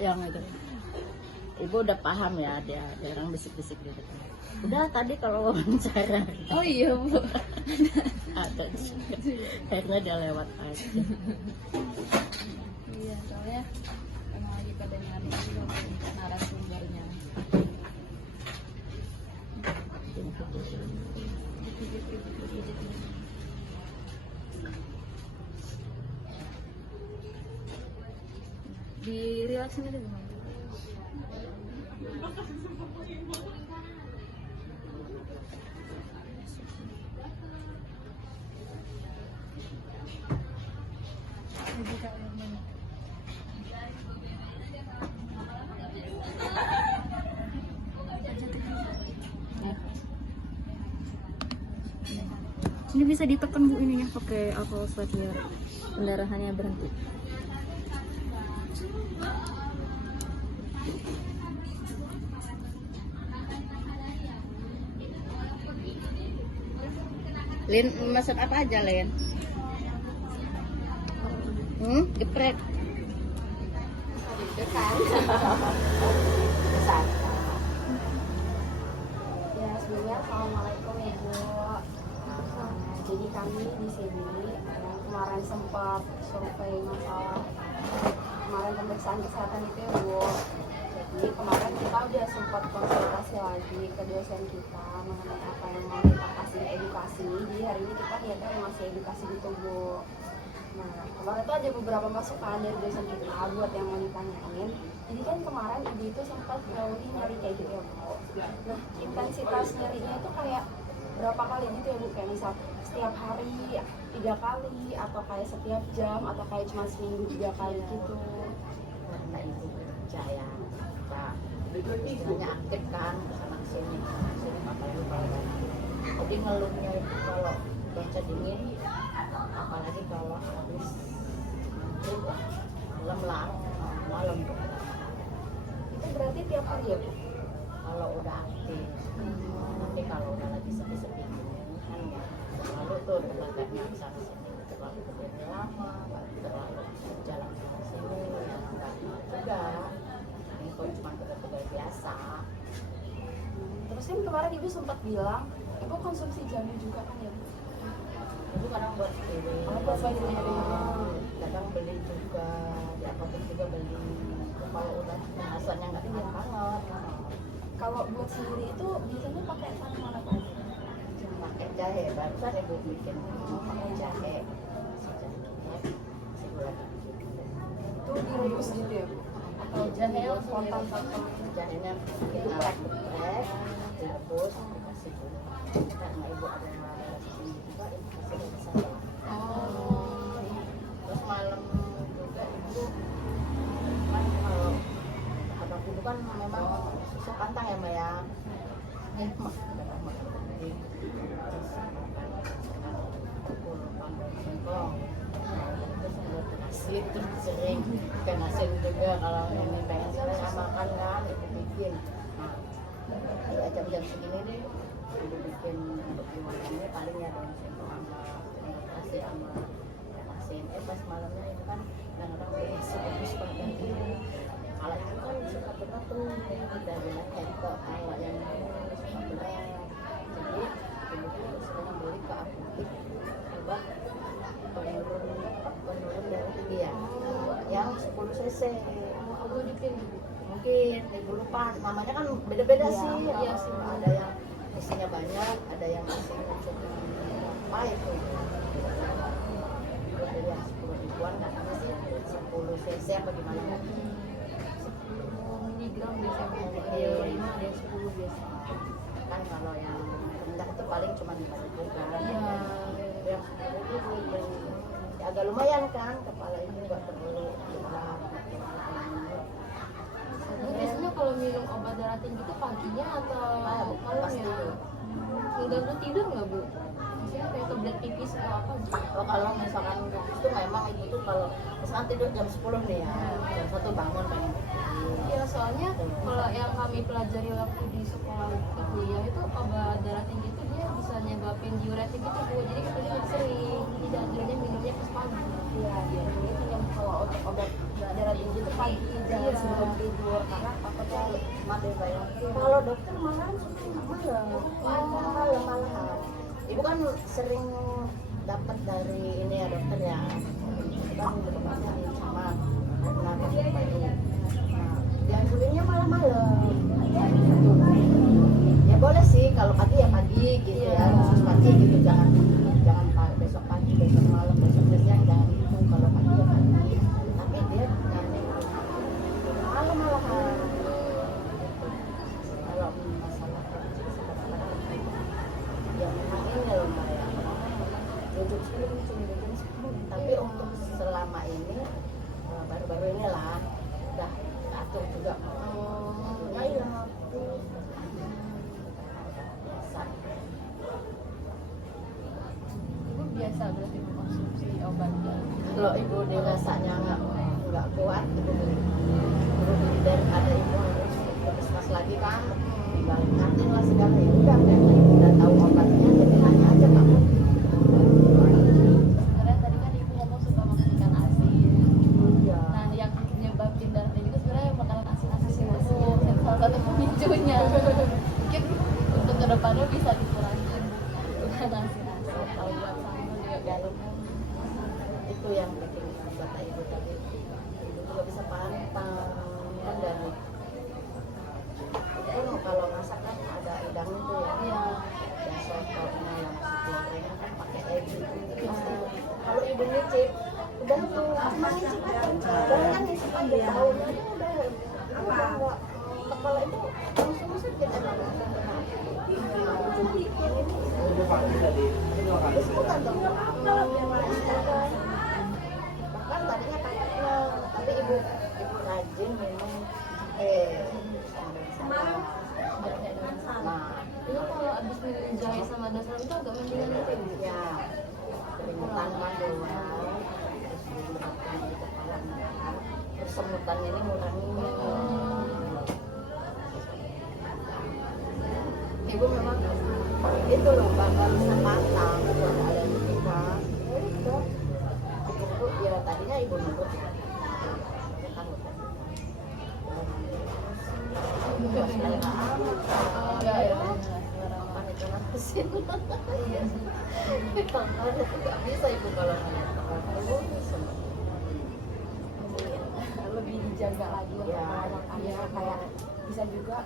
yang itu. Ibu udah paham ya, dia orang bisik-bisik di depan. Udah tadi kalau wawancara. Oh iya Bu. Ada. Akhirnya dia lewat aja. Iya, soalnya emang lagi pada nyari juga narasumbernya. Di relax ini gimana? Ini bisa ditekan Bu ininya pakai alcohol swab biar pendarahannya berhenti. Lin, masak apa aja, Lin? Geprek. Ya, sebelumnya assalamualaikum Ibu. Jadi kami di sini kemarin sempat survei masalah kemarin pemeriksaan kesehatan itu ya Bu. Jadi kemarin kita udah sempat konsultasi lagi ke dosen kita mengenai apa yang mau kita kasih edukasi. Jadi hari ini kita niatnya mau ngasih edukasi gitu Bu. Nah, kemarin itu ada beberapa masukan dari dosen kita buat yang mau ditanyain. Jadi kan kemarin Ibu itu sempat nyari kayak gitu ya Bu. Nah, intensitas nyarinya itu kayak berapa kali gitu ya Bu? Kayak misal setiap hari 3 kali atau kayak setiap jam atau kayak cuma seminggu 3 kali gitu. Karena ibu kerja ya, Pak. Istilahnya aktif kan, sana sini apalagi. Jadi ngeluhnya itu kalau baca dingin, apalagi kalau habis malam Itu berarti tiap hari ya Bu? kalau udah aktif. Nanti kalau udah lagi sepi-sepi kan ya lalu tuh debatnya sana sini terlalu berdiri lama, terlalu jalan sana sini ya enggak juga. Ini kalau cuma pegawai biasa. Terus kan kemarin Ibu sempat bilang Ibu konsumsi jamu juga kan ya Bu? Itu kadang buat sendiri, Buat sendiri. kadang beli juga di apotek juga beli. Kalau udah rasanya nggak enak banget, Kalau buat sendiri itu biasanya pakai tanaman apa aja? pakai jahe. Barusan ibu bikin pakai jahe, si gula Itu direbus gitu ya Bu? Atau jahe potong-potong? jahenya geprek direbus dikasih gula. Karena ibu ada rasa tinggi juga, ibu kasih dari sana. Oh, Terus malam juga ibu kan kalau abang ibu kan memang susu kantang ya Mbak ya. Mak ada makan penting. Terus makan singkong. Terus buat nasi terus sering ikan asin juga kalau ini pengen saya makan kan ibu bikin. Nah, ya jam-jam segini deh ibu bikin untuk ini paling ya daun singkong sama nasi sama asin. Pas malamnya itu kan kadang-kadang bagus banget gitu. Kalau itu kan suka berat tuh udah bilang kok kalau yang suka berat. Jadi kemudian sekarang beli ke apotek coba penurun darah tinggi ya yang 10 cc. Aku bikin mungkin ibu lupa namanya kan beda-beda sih. Iya sih ada yang isinya banyak, ada yang isinya cuma apa itu. Dari yang 10 ribuan katanya sih 10 cc apa gimana. 10 miligram biasanya. Ada yang 5, ada yang 10 biasa. Kan kalau yang rendah itu paling cuma 5 ribu kan. Iya. Yang 10 ribu ya agak lumayan kan, kepala ini nggak terlalu berat. Ini biasanya kalau minum obat darah tinggi itu paginya atau malamnya? Mengganggu tidur nggak Bu? Maksudnya kayak kebelet pipis atau apa gitu? Oh, kalau misalkan itu memang ibu tuh kalau misalkan tidur jam 10 nih ya, jam 1 bangun pengen Iya, soalnya kalau yang kami pelajari waktu di sekolah di kuliah itu obat darah tinggi itu dia bisa nyebabin diuretik gitu Bu. Jadi kita juga sering, jadi anjurannya minumnya pas pagi. Iya, dia ini minum kalau obat darah tinggi itu pagi, jangan sebelum lama deh Pak ya. Kalau dokter malahan suka malam malahan. Ibu kan sering dapat dari ini ya dokter ya. Kan berobatnya di camat karena paru-paru. Nah, dianjurinnya malam-malam. Ya boleh sih kalau pagi ya pagi gitu ya, khusus pagi gitu jangan besok pagi, besok malam, besok siang jangan itu. Kalau pagi ya pagi. Tapi dia nyanyi malam malahan. Kalau masalah kondisi kadang-kadang ya memang ini loh Mbak ya. Duduk sini, tapi untuk selama ini baru-baru inilah udah atur juga. Ya iya. Ibu biasa berarti mengkonsumsi obat. Kalau ibu dirasanya nggak kuat, ibu beli daripada ibu harus ke puskesmas lagi kan, tinggal kantin lah segala ya udah karena ibu udah tahu obatnya jadi tanya aja kamu. Sebenarnya tadi kan ibu ngomong suka makan ikan asin. Iya. Nah, yang menyebabkan darah tinggi itu sebenarnya makanan asin-asin itu salah satu pemicunya. Mungkin untuk kedepannya bisa dikurangin makanan asin-asin. Kalau buat sahur juga garam. Itu yang bikin kata ibu tadi. Ibu juga bisa pantang kan dari itu kan kalau masak kan ada udangnya tuh ya. Iya. Yang sotoknya yang nasi gorengnya kan pakai egg gitu. Pasti kalau ibu nyicip udah tuh cuma nyicip aja. Dan kan nyicip aja tahunya udah nggak kepala itu langsung sakit emang. Terus bukan dong. Bahkan tadinya kakaknya, tapi ibu rajin memang nah Itu kalau abis minum jahe sama dasar itu agak mendingan gitu ibu. ya keringetan kan doang terus diletakkan di kepala terus semutan ini ngurangi ibu memang itu loh bakal bisa pantang buat alergi kita ya udah ibu ya tadinya ibu nurut asin nggak bisa ibu kalau Lebih dijaga lagi untuk Ya. makannya kayak bisa juga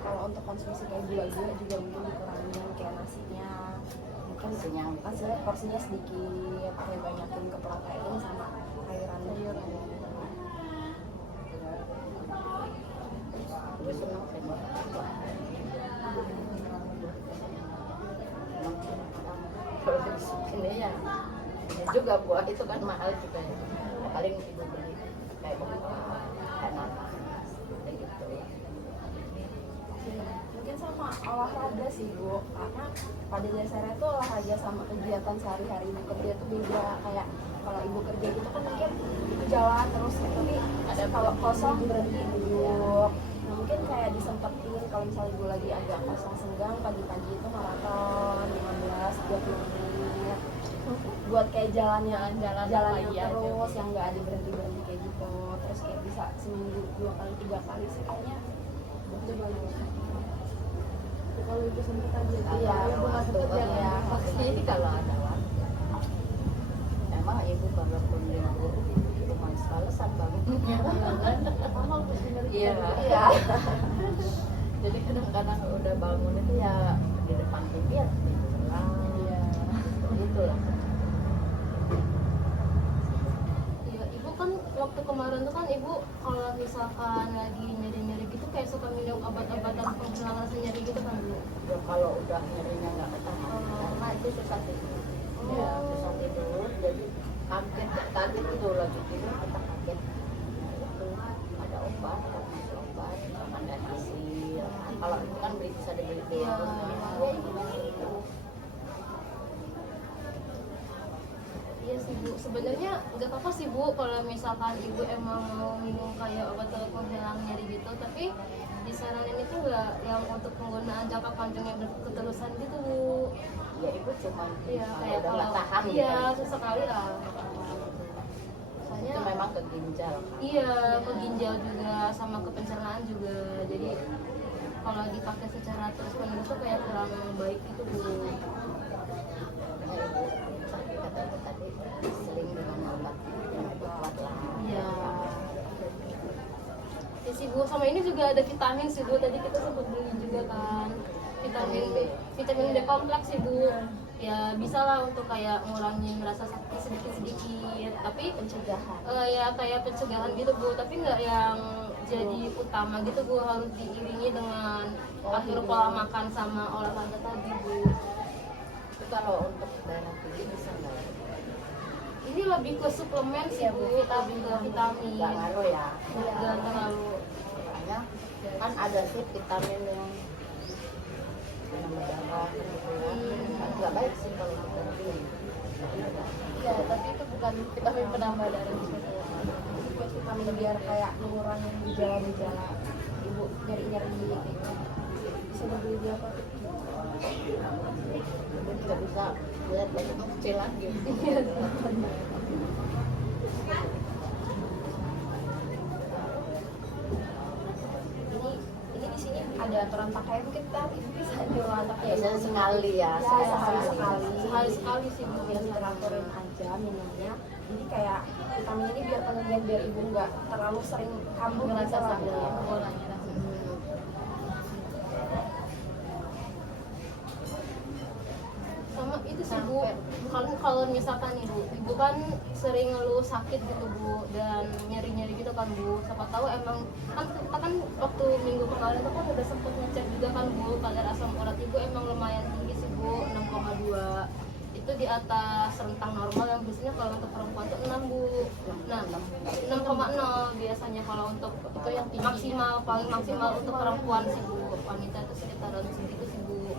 kalau untuk konsumsi kayak gula-gula juga mungkin dikurangin kayak nasinya mungkin porsinya sedikit kayak banyakin ke protein sama sayuran. ibu senang sama kalau ini ya ini juga buah itu kan mahal juga ya paling ibu beli kayak buah kayak nanas kayak gitu Mungkin sama olahraga sih Bu, karena pada dasarnya tuh olahraga sama kegiatan sehari-hari ibu kerja tuh beda. Kayak kalau ibu kerja gitu kan mungkin ibu jalan terus tapi ada kalau kosong berhenti duduk. Nah mungkin kayak disempetin kalau misalnya ibu lagi agak kosong senggang pagi-pagi itu maraton 15-20 menit buat kayak jalannya pagi aja. terus yang nggak ada berhenti kayak gitu, terus kayak bisa seminggu 2 kali 3 kali sih kayaknya itu bagus. Kalau ibu sempet aja iya ibu nggak sempet ya pasti kalau ada waktu emang ibu kalau pun libur cuma malesan bangunnya mama harus bener iya iya jadi kadang-kadang udah bangun itu ya di depan TV ya Iya. gitu lah Iya, ibu kan waktu kemarin tuh kan ibu kalau misalkan lagi nyeri-nyeri gitu kayak suka minum obat-obatan penghilang rasa nyeri gitu kan bu. ya kalau udah nyerinya nggak ketahan karena itu susah tidur ya susah tidur jadi kaget itu lagi tidur kita kaget itu ada obat kasih obat ada hasil kalau itu kan bisa dibeli di Iya. warung ya ibu itu Iya sih bu, sebenarnya nggak apa-apa sih bu kalau misalkan ibu emang mau minum kayak obat penghilang nyeri gitu, tapi disaranin itu nggak yang untuk penggunaan jangka panjang yang berketerusan gitu bu. ya ibu cuma Iya kayak udah nggak tahan iya gitu. sesekali lah. Itu Soalnya memang ke ginjal kan iya ke ginjal juga sama ke pencernaan juga, jadi kalau dipakai secara terus menerus tuh kayak kurang baik gitu Bu. Kata ibu tadi seling dengan obat yang kuat lah. Iya. Ya sih Bu, sama ini juga ada vitamin sih Bu, tadi kita sempat beli juga kan vitamin B kompleks sih Bu. Ya bisa lah untuk kayak ngurangin rasa sakit sedikit-sedikit, tapi Pencegahan. ya kayak pencegahan gitu Bu, tapi nggak yang jadi utama gitu Bu, harus diiringi dengan atur pola makan sama olahraga tadi Bu. Itu kalau untuk darah tinggi bisa nggak? Ini lebih ke suplemen sih Bu, lebih ke vitamin, Nggak ngaruh ya. nggak terlalu. Soalnya kan ada sih vitamin yang menambah darah gitu ya. Nggak baik sih kalau kita tinggi. Iya, tapi itu bukan vitamin penambah darah gitu. Buat vitamin biar kayak ngurangin gejala-gejala ibu nyeri-nyeri gitu. Bisa dibeli di apa? Jadi nggak bisa lihat banyak kecil lagi. Ini di sini ada aturan pakaian mungkin tadi bisa nyuruh anak ya. Biasanya sekali ya. Ya, sekali-sekali. Sekali-sekali sih Bu, Yang teraturin aja minumnya. Jadi kayak vitamin ini biar pengerjaan biar ibu nggak terlalu sering kambuh ngerasa gitu lah. sakit bolanya rasa. Sama itu sih Bu, kalau misalkan nih Bu, ibu kan sering ngeluh sakit gitu Bu, dan nyeri-nyeri gitu kan Bu. Siapa tahu emang kan kita kan waktu minggu kemarin tuh kan udah sempet ngecek juga kan Bu, kadar asam urat ibu emang lumayan tinggi sih Bu, 6,2. Itu di atas rentang normal yang biasanya kalau untuk perempuan tuh 6 Bu. Nah, 6,0 biasanya kalau untuk itu yang maksimal, paling maksimal untuk perempuan sih Bu. Wanita itu sekitaran segitu sih Bu.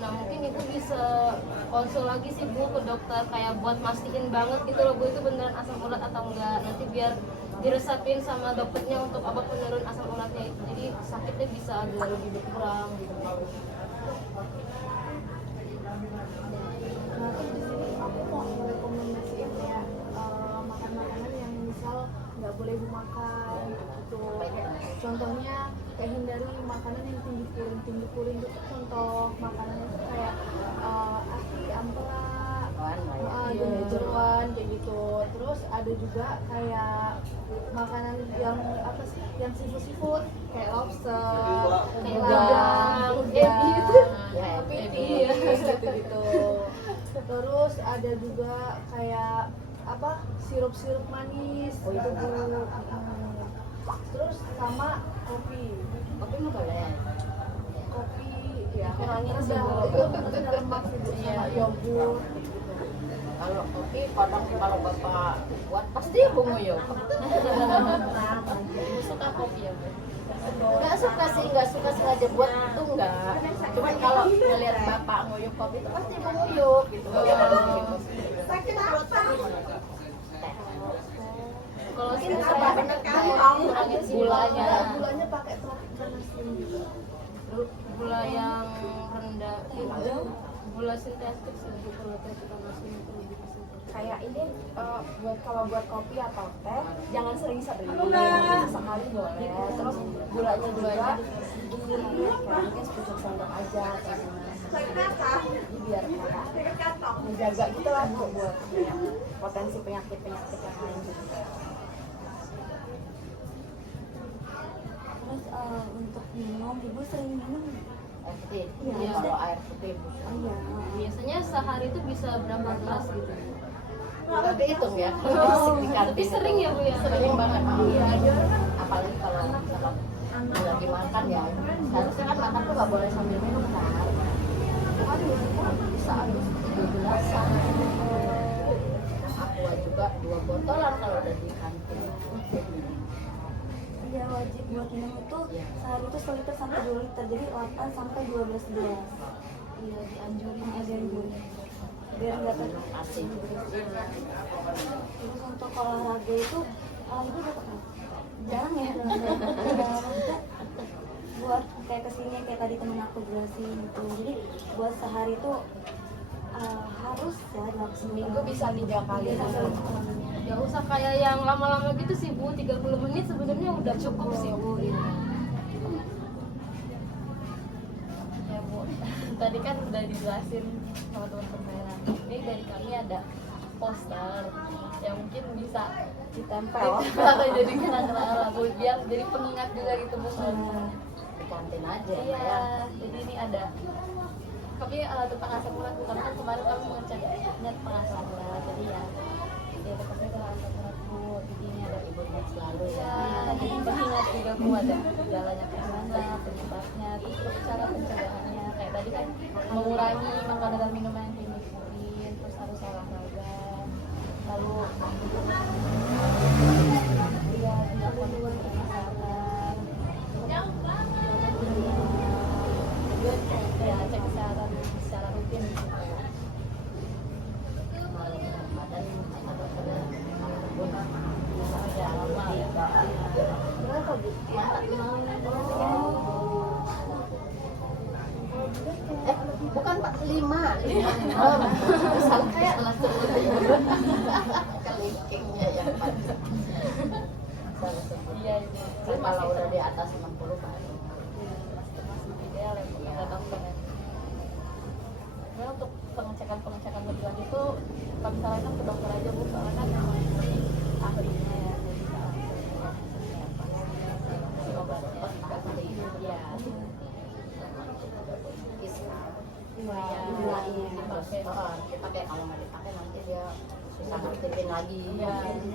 Nah, mungkin ibu bisa konsul lagi sih Bu ke dokter kayak buat mastiin banget gitu loh Bu, itu beneran asam urat atau enggak. Nanti biar diresepin sama dokternya untuk obat penurun asam uratnya itu. Jadi sakitnya bisa agak lebih berkurang gitu. Nah, terus di sini aku mau merekomendasiin ya makan-makanan yang misal nggak boleh dimakan gitu. Contohnya kayak hindari makanan yang tinggi purin itu contoh makanannya itu kayak asi, ampela, jeruan kayak gitu. Terus ada juga kayak makanan yang apa sih, yang seafood kayak lobster, Kayak udang, ebi itu. Ya, kepiting, gitu-gitu. Terus ada juga kayak apa, sirup-sirup manis Oh, itu itu. Bu. Terus sama kopi nggak boleh. kopi ya Kurangin sih, rendah, Bu. itu rendah lemak sih Bu, sama yogurt gitu. Kalau kopi kadang kalau bapak buat pasti ibu nguyuh. Ibu suka kopi ya Bu? Nggak suka sengaja buat itu enggak. Cuman kalau ngeliat bapak nguyuh kopi itu pasti ibu nguyuh gitu. Sakit apa? Kalau Mungkin saya apa? kurangin gulanya, Gulanya pakai tropical juga. gula yang rendah itu, gula sintetik sih Bu, kalau kita masukin itu lebih ke sintetik. Kayak ini buat kopi atau teh jangan sering-sering, sekali boleh. Terus gulanya juga sedikit, kayak mungkin sepucuk sendok aja kayak gimana. Jadi biar kayak menjaga gitu lah Bu, buat kayak potensi penyakit yang lain juga. Terus untuk minum, ibu sering minum? Air putih. Iya. Kalau air putih. Oh iya. Biasanya sehari itu bisa berapa gelas gitu? Tapi hitung ya. Tapi sering ya Bu ya? Sering banget. Iya. Apalagi kalau misalkan lagi makan ya. Seharusnya kan makan tuh nggak boleh sambil minum kan. Itu kan bisa habis 3 gelasan. Aqua juga 2 botolan kalau udah di kantin. Iya, wajib buat minum itu sehari itu 1 liter sampai 2 liter, jadi 8 sampai 12 gelas. Iya, dianjurin Ada yang dulu. Biar nggak Asik. Terus untuk olahraga itu, ibu dapat apa? Jarang ya. Maksudnya buat kayak kesini kayak tadi temen aku jelasin gitu. Jadi buat sehari itu harus ya dalam Seminggu bisa 3 kali. Gak usah kayak yang lama-lama gitu sih Bu, 30 menit sebenarnya udah cukup sih Bu. tadi kan udah dijelasin sama teman-teman saya. Ini dari kami ada poster yang mungkin bisa Ditempel. atau jadi kenang-kenangan lagu biar jadi pengingat juga gitu bukan. Di kantin aja Iya, ya. jadi ini ada kami tentang asam urat karena kan kemarin kami mengecek net asam urat jadi ya tetapnya kalau asam urat Bu, jadi ini ada Ibu ingat selalu ya, ya. jadi pengingat juga Bu ada gejalanya kayak mana, penyebabnya, terus cara pencegahannya kayak tadi kan mengurangi makanan dan minuman yang tinggi kafein, terus harus olahraga, lalu dia dilakukan kesehatan, ya cek kesehatan secara rutin gitu. Badan atau pada guna. Ya, lama ya. Berapa Bu? Bukan 45, 56. Salah kayak salah sebut. Kelingkingnya yang salah sebut. Iya, itu. Kan kalau udah di atas 60 baru. Masih ideal ya, kita tahu banget. Nah, untuk pengecekan lebih lanjut itu kami sarankan ke dokter aja Bu, soalnya kan memang ahlinya ya, jadi bisa langsung obatnya dikasih ya. Iya, dipakai. dipakai kalau nggak dipakai nanti dia susah ngertiin lagi. Iya. Jadi,